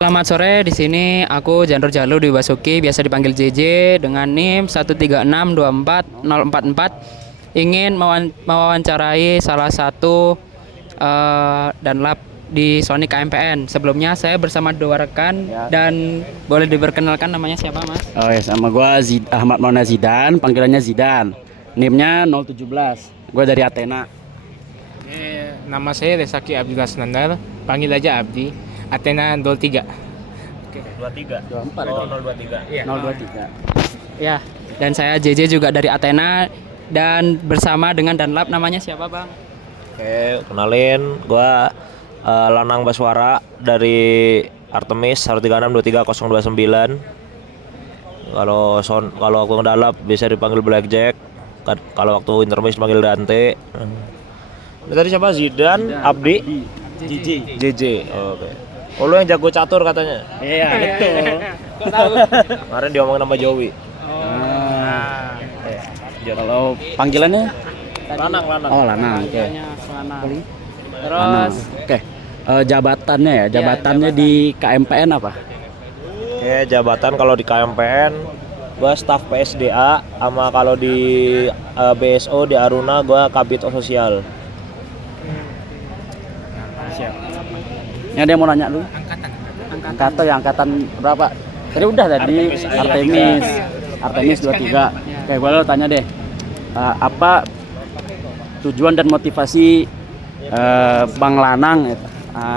Selamat sore, di sini aku Jandor Jalu Dwi Basuki, biasa dipanggil JJ dengan NIM 136240444. Ingin mewawancarai salah satu Danlab di Sony KMPN. Sebelumnya saya bersama dua rekan Ya. dan boleh diperkenalkan namanya siapa, Mas? Oh ya, sama gua Ahmad Maulana Zidan, panggilannya Zidan. NIM-nya 017. Gua dari Athena. Nama saya Resaki Abdullah Senandar, panggil aja Abdi. Athena 03. 23. 24. Oh, 023. Iya. 023. Ya, dan saya JJ juga dari Athena dan bersama dengan Danlab namanya siapa, Bang? Oke, kenalin gua Lanang Baswara dari Artemis 136233029. Kalau aku ngedalap bisa dipanggil Blackjack. Kalau waktu intermis dipanggil Dante. Ini tadi siapa? Zidan, Abdi, JJ. Oke. Oh, lu yang jago catur katanya. Iya, betul. Kemarin diomongin sama Jowi. Kalau panggilannya Lanang. oh Lanang. Oke. Namanya Lanang. Lanang. Terus Oke. Jabatannya ya, jabatannya jabatan. di KMPN apa? Oke, jabatan kalau di KMPN gua staf PSDA, sama kalau di BSO di Aruna gua Kabid Sosial. Siap. Ini ada yang mau nanya lu? Angkatan ya, angkatan berapa? Tadi udah tadi Artemis 23. Oke, gua lo tanya deh. Apa tujuan dan motivasi Bang Lanang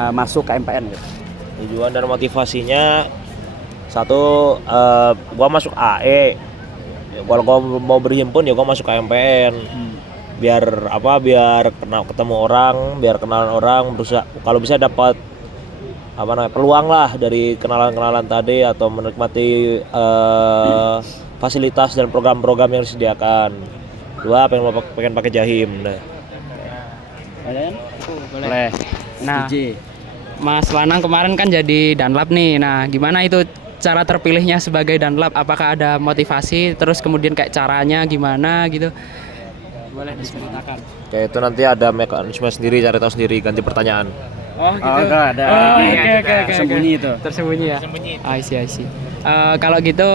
masuk ke MPN gitu? Tujuan dan motivasinya satu, gua masuk AE. Kalau gua mau berhimpun ya gua masuk KMPN. Biar ketemu orang, biar kenalan orang, berusaha kalau bisa dapat peluang lah dari kenalan-kenalan tadi atau menikmati fasilitas dan program-program yang disediakan. Dua, pengen pakai Jahim. Nah. boleh. Nah, DJ. Mas Lanang kemarin kan jadi Danlab nih. Nah, gimana itu cara terpilihnya sebagai Danlab? Apakah ada motivasi? Terus kemudian kayak caranya gimana gitu? Boleh diceritakan. Kayak itu nanti ada mekanisme sendiri, cari tahu sendiri, ganti pertanyaan. Oh, gitu. Oh, enggak ada. Oh, oke. Tersembunyi itu. Tersembunyi ya. I see. Kalau gitu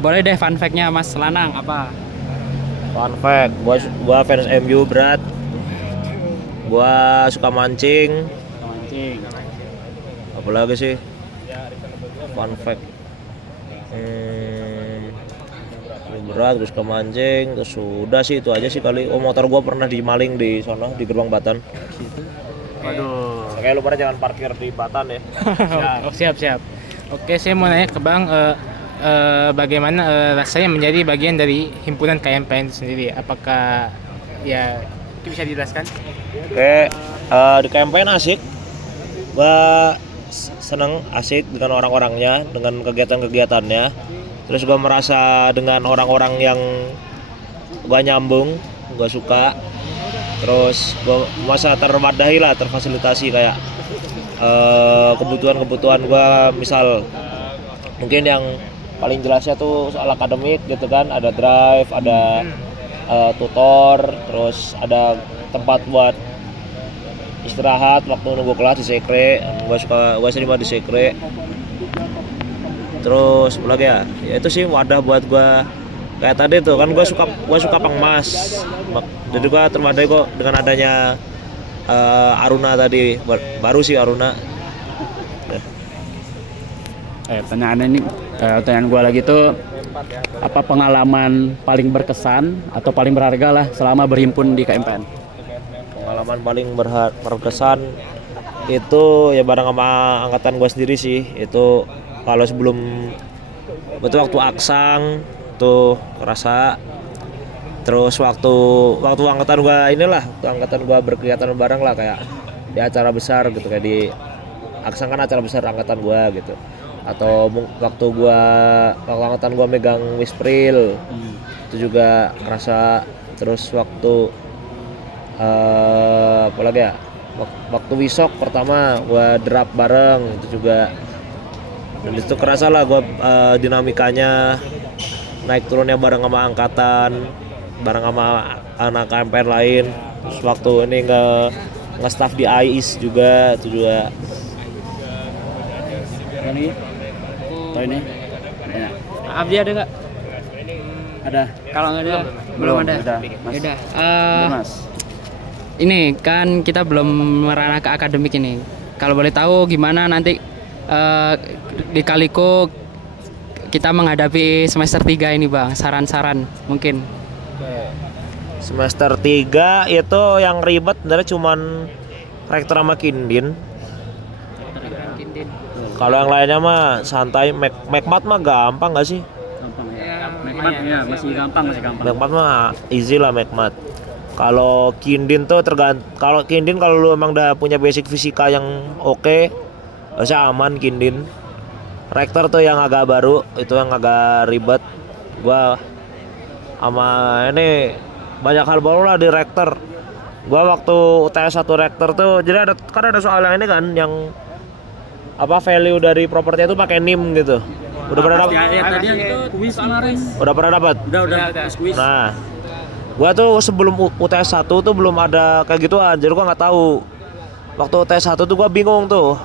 boleh deh fun fact-nya Mas Lanang apa? Fun fact, gua fans MU berat. Gua suka mancing. Mancing. Apalagi sih? Fun fact. Berat, terus ke mancing, terus sudah sih itu aja sih kali. Oh, motor gua pernah dimaling di sono di Gerbang Batan. Waduh. Kayak lu pada jangan parkir di Batan ya. Oh, siap. Oke, saya mau nanya ke Bang, bagaimana rasanya menjadi bagian dari himpunan KMPN itu sendiri? Apakah ya mungkin bisa dijelaskan? Oke, di KMPN asik. Gua seneng, asik dengan orang-orangnya, dengan kegiatan-kegiatannya. Terus gua merasa dengan orang-orang yang gua nyambung, gua suka. Terus gua merasa terwadahi lah, terfasilitasi kayak kebutuhan-kebutuhan gua, misal mungkin yang paling jelasnya tuh soal akademik gitu kan, ada drive, ada tutor, terus ada tempat buat istirahat waktu nunggu kelas di sekre. Gua sering banget di sekre. Terus apa lagi ya? Ya itu sih wadah buat gua, kayak tadi tuh kan gua suka pangmas. Jadi gua terwadai kok dengan adanya Aruna tadi. Baru sih Aruna. Pertanyaan gua lagi tuh, apa pengalaman paling berkesan atau paling berharga lah selama berhimpun di KMPN? Pengalaman paling berkesan itu ya bareng sama angkatan gua sendiri sih. Itu kalau sebelum betul waktu aksang tuh kerasa. Terus waktu angkatan gua berkegiatan bareng lah, kayak di acara besar gitu, kayak di aksang kan acara besar angkatan gua gitu. Atau waktu angkatan gua megang Wispril, itu juga kerasa. Terus waktu apa lagi ya? Waktu Wisok pertama gua drop bareng, itu juga. Dan itu kerasa lah gua dinamikanya, naik turunnya bareng sama angkatan, bareng sama anak KMPN lain. Terus waktu ini nge-staff di AIS juga, itu juga Ada lagi? Atau ini? Banyak. Abdi ada nggak? Ada. Kalau nggak ada, belum ada. Udah, Mas. Udah. Udah, Mas. Ini kan kita belum merana ke akademik ini. Kalau boleh tahu gimana nanti di Kaliko kita menghadapi semester 3 ini Bang, saran-saran mungkin. Semester 3 itu yang ribet sebenarnya cuman rektor sama kindin. Kalau yang lainnya mah santai, mekmat mah gampang nggak sih? Gampang ya. Mekmat ya, masih gampang. Mekmat mah easy lah mekmat. Kalau kindin tuh kalau kindin kalau lu emang udah punya basic fisika yang oke, harusnya aman kindin. Rektor tuh yang agak baru, itu yang agak ribet. Gua sama ini banyak hal baru lah di rektor. Gua waktu UTS 1 rektor tuh jadi ada soal yang ini kan yang apa value dari properti itu pakai NIM gitu. Udah pernah dapat? Ya, tadi itu kuis kemarin. Udah pernah dapat? Udah. Kuis. Nah, gua tuh sebelum UTS 1 tuh belum ada kayak gituan, jadi gua nggak tahu. Waktu UTS 1 tuh gua bingung tuh.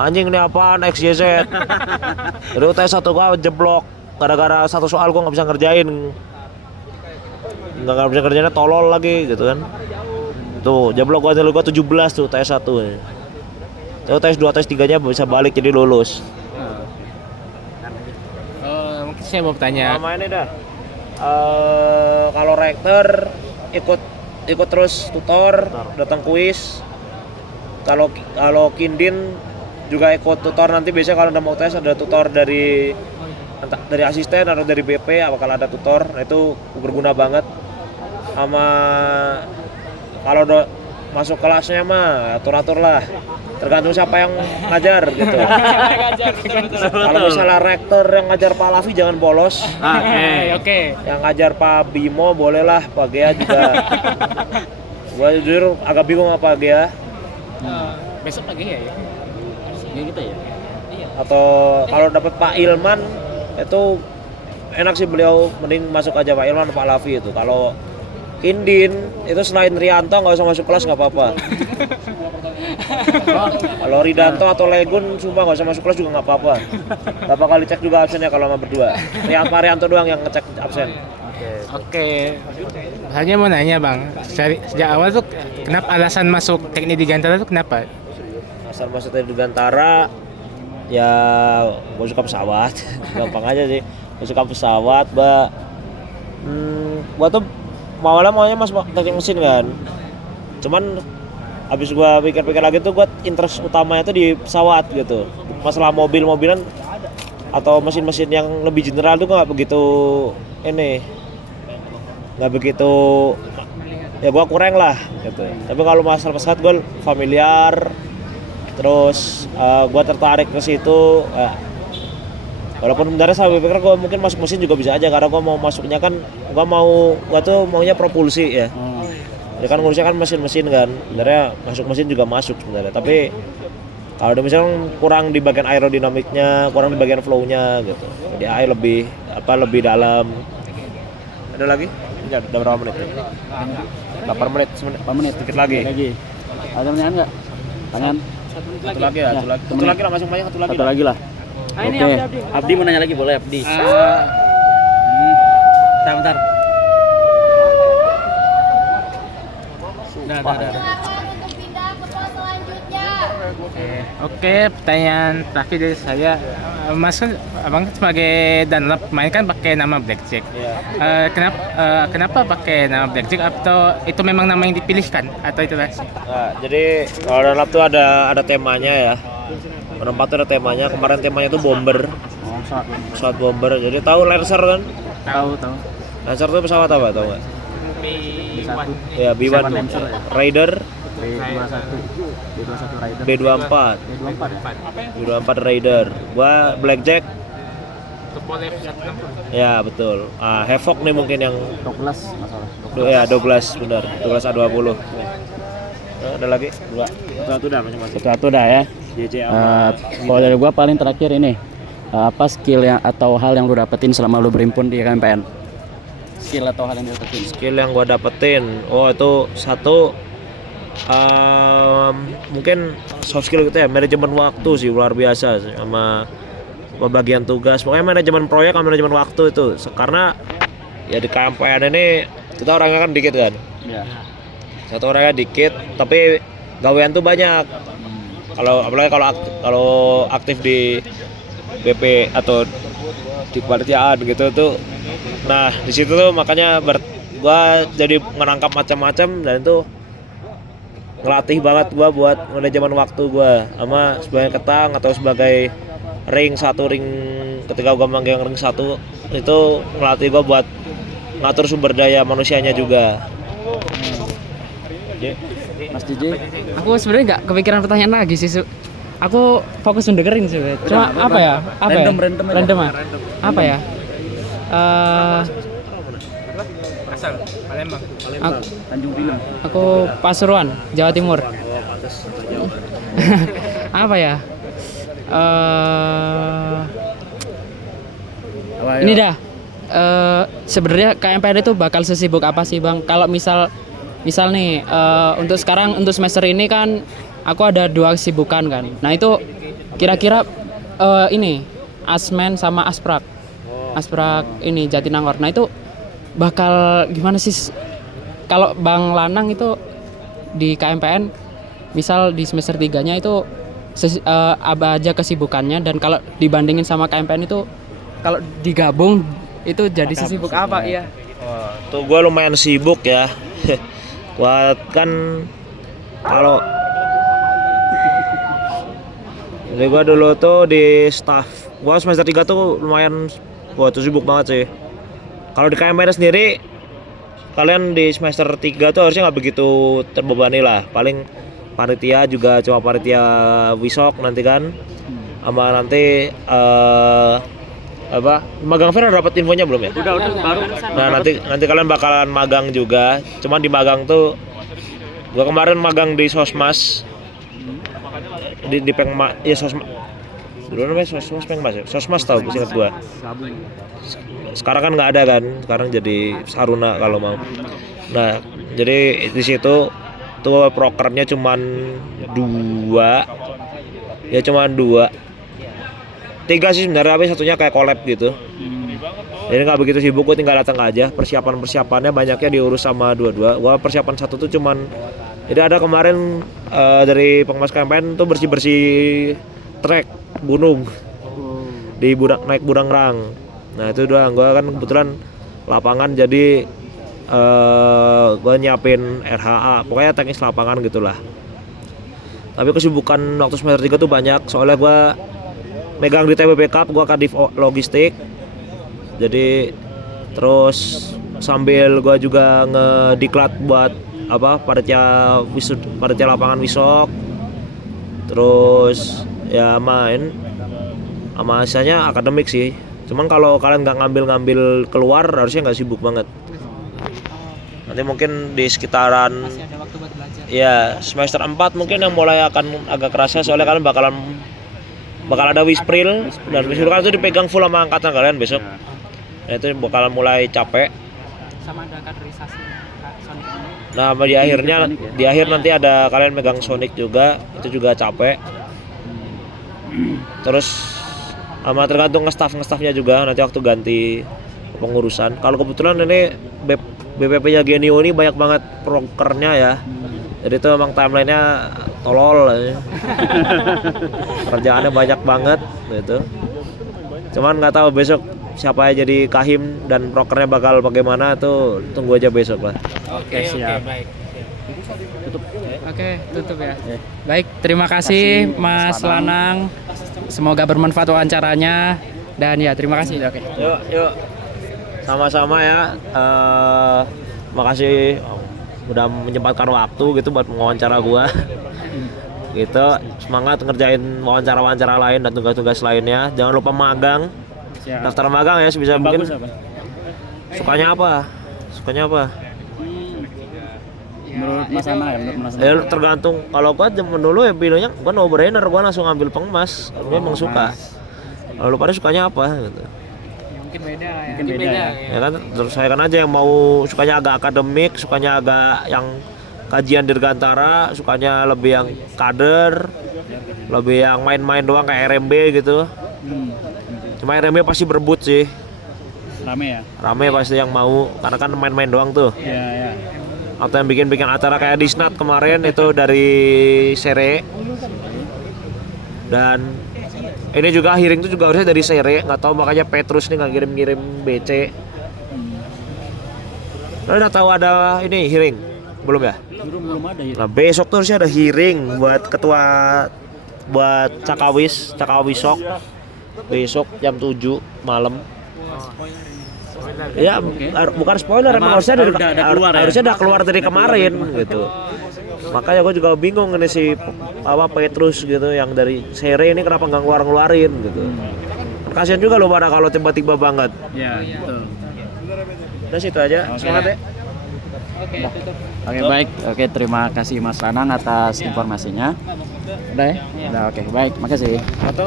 Anjing ini apaan XYZ. Jadi UTS 1 gua jeblok gara-gara satu soal gua nggak bisa ngerjain. Nggak bisa ngerjainnya tolol lagi gitu kan. Tuh, jeblok gua 17 tuh UTS 1. Tuh UTS 2, UTS 3-nya bisa balik jadi lulus. Mungkin saya mau bertanya. Sama ini dah. Kalau rektor ikut terus tutor, datang kuis. Kalau kindin juga ikut tutor, nanti biasanya kalau udah mau tes ada tutor dari asisten atau dari BP, bakal ada tutor. Nah, itu berguna banget. Sama kalau masuk kelasnya mah atur lah, tergantung siapa yang ngajar gitu. Kalau misalnya rektor yang ngajar Pak Lafi jangan bolos. Oke. Yang ngajar Pak Bimo bolehlah, Pak Gea juga. Gua jujur agak bingung apa Gea. Besok pagi ya? Ya gitu ya. Atau kalau dapat Pak Ilman itu enak sih, beliau mending masuk aja Pak Ilman, Pak Lafi itu. Kalau kindin itu selain Rianto nggak usah masuk kelas nggak apa-apa. Kalau Ridanto atau Legun sumpah nggak usah masuk kelas juga nggak apa-apa. Gak bakal dicek juga absennya kalau sama berdua. Rianto doang yang ngecek absen. Oke. Hanya mau nanya Bang, sejak awal tuh kenapa alasan masuk teknik Digantara tuh kenapa? Asal masuk dari Digantara ya gue suka pesawat. Gampang aja sih, gue suka pesawat. Gue tuh maunya masuk teknik mesin kan, cuman abis gue pikir-pikir lagi tuh gue interest utamanya tuh di pesawat gitu. Masalah mobil-mobilan atau mesin-mesin yang lebih general tuh nggak begitu ya gue kurang lah gitu. Tapi kalau masalah pesawat gue familiar, terus gue tertarik ke situ. Walaupun sebenarnya saya pikir gue mungkin masuk mesin juga bisa aja, karena gue mau masuknya kan gue tuh maunya propulsi ya. Jadi kan ngurusnya kan mesin-mesin kan, sebenarnya masuk mesin juga masuk sebenarnya. Tapi kalau misalnya kurang di bagian aerodinamiknya, kurang di bagian flow-nya gitu. Jadi AI lebih dalam. Ada lagi? Ya, udah berapa menit? 8 menit, 8 menit, sedikit lagi. Ada pertanyaan nggak? Tangan. Satu lagi ya, satu lagi lah, masuk banyak satu lagi. Satu lagi lah. Oke. Abdi mau nanya lagi, boleh Abdi? Bentar. Pindah ke pos selanjutnya. Oke, pertanyaan terakhir dari saya. Mas kan abang sebagai Dunlop main kan pakai nama Blackjack. Kenapa pakai nama Blackjack, atau itu memang nama yang dipilihkan atau itu rahasia? Nah, jadi kalau Dunlop tuh ada temanya ya. Penempatan tuh ada temanya. Kemarin temanya tuh bomber. Pesawat bomber. Jadi tahu Lancer kan? Tahu. Lancer tuh pesawat apa, tahu nggak? B1. Ya, B1 Raider, B21 Raider. B24 B24 Raider. Gua Blackjack. Tupolev 160. Ya, betul. Havoc nih mungkin yang 12 masalah. ya 12 benar. 12 A20. Ada lagi? Dua. Satu dah ya. Kalau dari gua paling terakhir ini, apa skill atau hal yang lu dapetin selama lu berhimpun di KMPN? Skill atau hal yang didapetin? Skill yang gua dapetin, itu satu, mungkin soft skill gitu ya, manajemen waktu sih luar biasa sih, sama pembagian tugas, pokoknya manajemen proyek sama manajemen waktu itu. Karena ya di KMPN ini kita orangnya kan dikit kan, Ya. satu orangnya dikit tapi gawean tuh banyak. Kalau apalagi kalau aktif di BP atau di kepanitiaan gitu tuh, nah di situ tuh makanya gua jadi ngerangkap macam-macam, dan itu ngelatih banget gua buat manajemen waktu gua, sama sebagai ketang atau sebagai satu ring ketika gua megang ring satu itu ngelatih gua buat ngatur sumber daya manusianya juga. Mas JJ, Aku sebenarnya nggak kepikiran pertanyaan lagi sih, Su. Aku fokus mendengerin sih. Cuma apa ya? Random aja. Random ah. Apa ya? Asal Palembang. Aku, Tanjung Pinang. aku Pasuruan, Jawa Timur. Apa ya? Ini dah. Sebenarnya KMPN itu bakal sesibuk apa sih, Bang? Kalau misal nih untuk sekarang, untuk semester ini kan aku ada 2 kesibukan kan. Nah itu kira-kira ini Asmen sama Asprak ini Jatinangor. Nah itu bakal gimana sih kalau Bang Lanang itu di KMPN, misal di semester 3-nya itu apa aja kesibukannya, dan kalau dibandingin sama KMPN itu kalau digabung itu jadi sesibuk apa? Iya. Tuh gue lumayan sibuk ya. Gua kan kalau jadi gue dulu tuh di staff, gue semester 3 tuh lumayan, wah tuh sibuk banget sih. Kalau di KMR sendiri, kalian di semester 3 tuh harusnya nggak begitu terbebani lah. Paling panitia juga cuma panitia wisok nanti kan, sama nanti apa magang fair, udah dapat infonya belum ya? Udah baru. Nah nanti kalian bakalan magang juga. Cuman di magang tuh, gua kemarin magang di Sosmas, di Pengmas, ya Sosmas. Dulu namanya Sosmas Pengmas ya. Sosmas tau, singkat gua. Sekarang kan nggak ada kan, sekarang jadi Saruna kalau mau. Nah jadi di situ tuh prokernya cuman 2, ya cuman 2. 3 sih sebenarnya, tapi satunya kayak collab gitu. Jadi nggak begitu sibuk, gue tinggal datang aja. Persiapannya banyaknya diurus sama dua-dua. Gue persiapan satu tuh cuman, jadi ada kemarin dari Pengmas KMPN tuh bersih trek gunung di naik Budangrang. Nah itu doang. Gue kan kebetulan lapangan, jadi gue nyiapin RHA, pokoknya teknis lapangan gitulah. Tapi kesibukan waktu semester 3 tuh banyak, soalnya gue megang di TBB Cup, gue kadif logistik. Jadi terus sambil gue juga ngediklat buat apa panitia lapangan wisok. Terus ya main sama sisanya akademik sih. Cuman kalau kalian nggak ngambil keluar, harusnya nggak sibuk banget. Nanti mungkin di sekitaran Masih ada waktu buat belajar. ya semester 4 mungkin yang mulai akan agak kerasa, soalnya kalian bakal ada Wispril, dan Wispril kan itu dipegang full sama angkatan kalian besok. Nah, itu bakalan mulai capek. Sama ada kaderisasi Sonic. Nah, di akhir nanti ada kalian megang Sonic juga, itu juga capek. Terus sama tergantung ngestaffnya juga nanti waktu ganti pengurusan. Kalau kebetulan ini BPP-nya Genio ini banyak banget prokernya ya. Jadi itu emang timelinenya tolol ya. Kerjaannya banyak banget gitu. Cuman nggak tahu besok siapa yang jadi kahim dan prokernya bakal bagaimana, tuh tunggu aja besok lah. Oke, siap. Baik. Oke, tutup ya. Baik, terima kasih Mas Lanang. Semoga bermanfaat wawancaranya, dan ya terima kasih. Oke. Yuk. Sama-sama ya. Makasih udah menyempatkan waktu gitu buat wawancara gua. Gitu, semangat ngerjain wawancara lain dan tugas-tugas lainnya. Jangan lupa magang. Daftar magang ya sebisa mungkin. Sukanya apa? Menurut Mas Ana ya, menurut Mas Ana. Ya tergantung. Kalau gua zaman dulu ya pilihnya gua no brainer, gua langsung ambil Pengmas. Gua emang suka. Kalau lu pada sukanya apa gitu. Mungkin beda ya. Mungkin beda ya. Ya kan, terus saya kan aja yang mau sukanya agak akademik, sukanya agak yang kajian dirgantara sukanya lebih yang kader, lebih yang main-main doang kayak RMB gitu. Cuma RMB pasti berebut sih, Rame ya. rame pasti yang mau karena kan main-main doang tuh. Iya. Atau yang bikin acara kayak Disnat kemarin itu dari Sere. Dan ini juga Hiring itu juga harusnya dari Sere, nggak tahu makanya Petrus nih nggak ngirim BC. Lo udah tahu ada ini Hiring? Belum ya? Belum ada ya. Nah besok tuh harusnya ada Hiring buat ketua buat Cakawisok besok jam 7 malam. Ya bukan spoiler, emang harusnya harusnya udah keluar dari kemarin gitu. Makanya gue juga bingung ini si Petrus gitu yang dari Sere ini kenapa nggak ngeluarin gitu. Kasian juga lo pada kalau tiba-tiba banget. Iya, betul. Udah situ aja. Semangat ya. Oke, baik. Oke, terima kasih Mas Lanang atas informasinya. Udah ya? Udah, oke. Baik, makasih. Atau